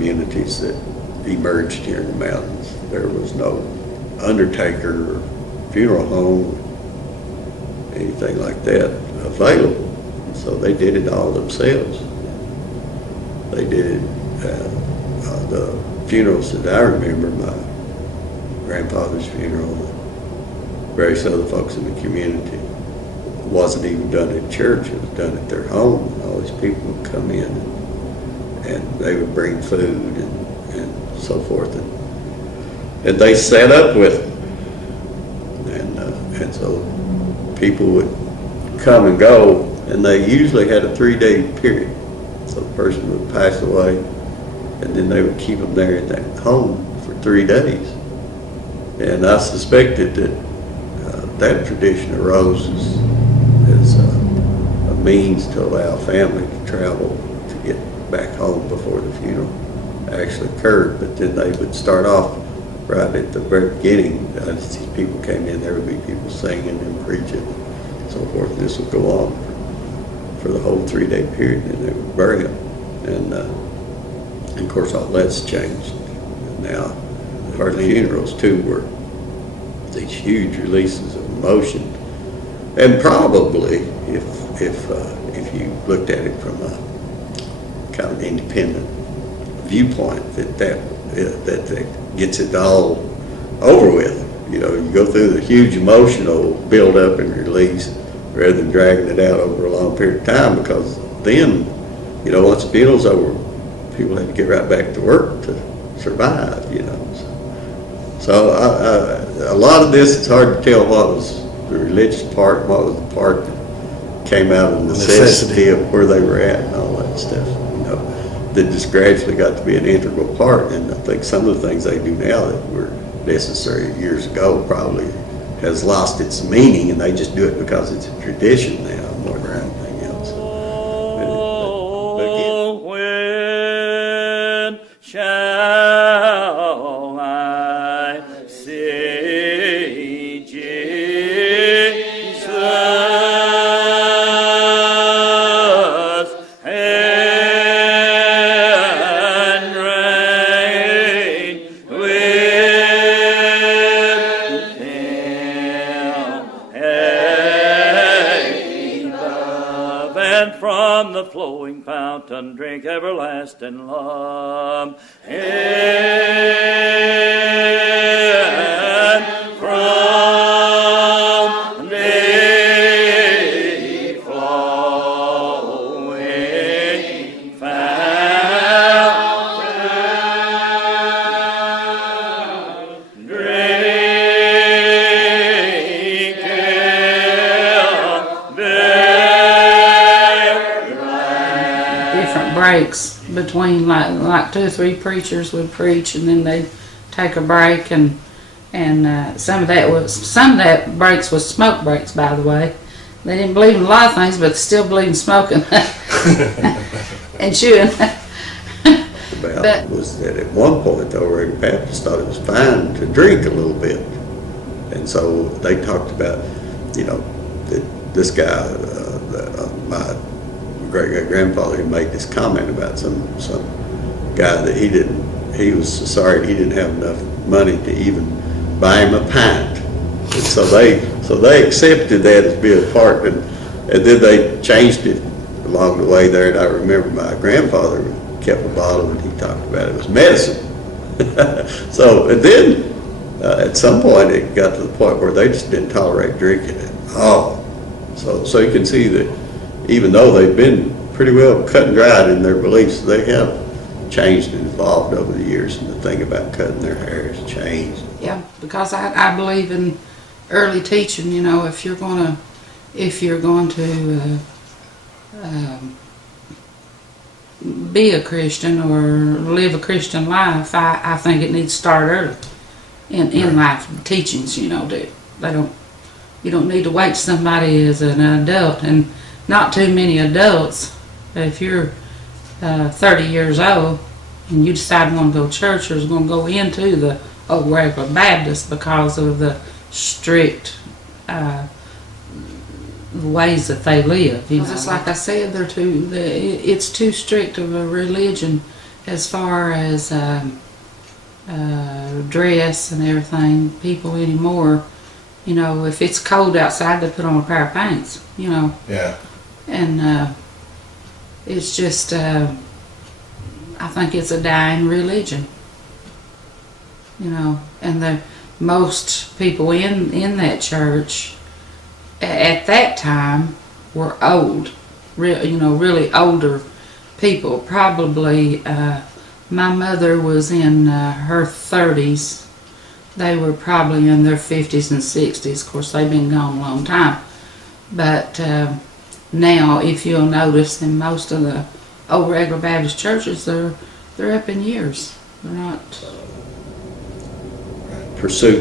communities that emerged here in the mountains. There was no undertaker or funeral home, anything like that available. So they did it all themselves. They did it, the funerals that I remember, my grandfather's funeral, various other folks in the community, wasn't even done at church, it was done at their home. All these people would come in and they would bring food and so forth. And they sat up with them. And so people would come and go, and they usually had a 3-day period. So the person would pass away, and then they would keep them there at that home for 3 days. And I suspected that that tradition arose as a means to allow family to travel to get back home before the funeral actually occurred. But then they would start off right at the very beginning. As these people came in, there would be people singing and preaching and so forth. This would go on for the whole 3-day period, and they would bury them. And of course, all that's changed. Now, our funerals too were these huge releases of emotion, and probably if you looked at it from a kind of independent viewpoint, that gets it all over with. You know, you go through the huge emotional build-up and release rather than dragging it out over a long period of time, because then, you know, once the funeral's over, people had to get right back to work to survive, you know. So a lot of this, it's hard to tell what was the religious part, what was the part that came out of necessity of where they were at and all that stuff, you know, that just gradually got to be an integral part. And I think some of the things they do now that were necessary years ago probably has lost its meaning, and they just do it because it's a tradition now more than anything else. But again, when shall I see Jesus and reign with Him above, and from the flowing fountain drink everlasting love, and from the flowing fountain drink Different breaks between like 2 or 3 preachers would preach, and then they'd take a break, and some of that breaks was smoke breaks, by the way. They didn't believe in a lot of things, but they still believed in smoking and chewing. about was that at one point, though, Reverend Baptist thought it was fine to drink a little bit, and so they talked about, you know, that this guy, my great-great-grandfather, had made this comment about some guy that he was so sorry he didn't have enough money to even buy him a pint, and so they accepted that as being a part, and then they changed it along the way there. And I remember my grandfather kept a bottle, and he talked about it was medicine. So, and then at some point it got to the point where they just didn't tolerate drinking at all. So you can see that even though they've been pretty well cut and dried in their beliefs, they have changed and evolved over the years, and the thing about cutting their hair has changed. Yeah, because I believe in early teaching. You know, if you're going to be a Christian or live a Christian life, I think it needs to start early in life teachings. You know, you don't need to wait till somebody is an adult, and not too many adults. If you're 30 years old and you decide you want to go to church or is going to go into the old regular Baptist because of the strict ways that they live. You know, it's like I said, it's too strict of a religion, as far as dress and everything, people anymore, you know, if it's cold outside, they put on a pair of pants, you know. Yeah. And it's just, I think it's a dying religion, you know. And the most people in that church at that time were old, you know, really older people. Probably, my mother was in her 30s. They were probably in their 50s and 60s. Of course, they've been gone a long time. But now, if you'll notice, in most of the old regular Baptist churches, they're up in years. They're not. Pursue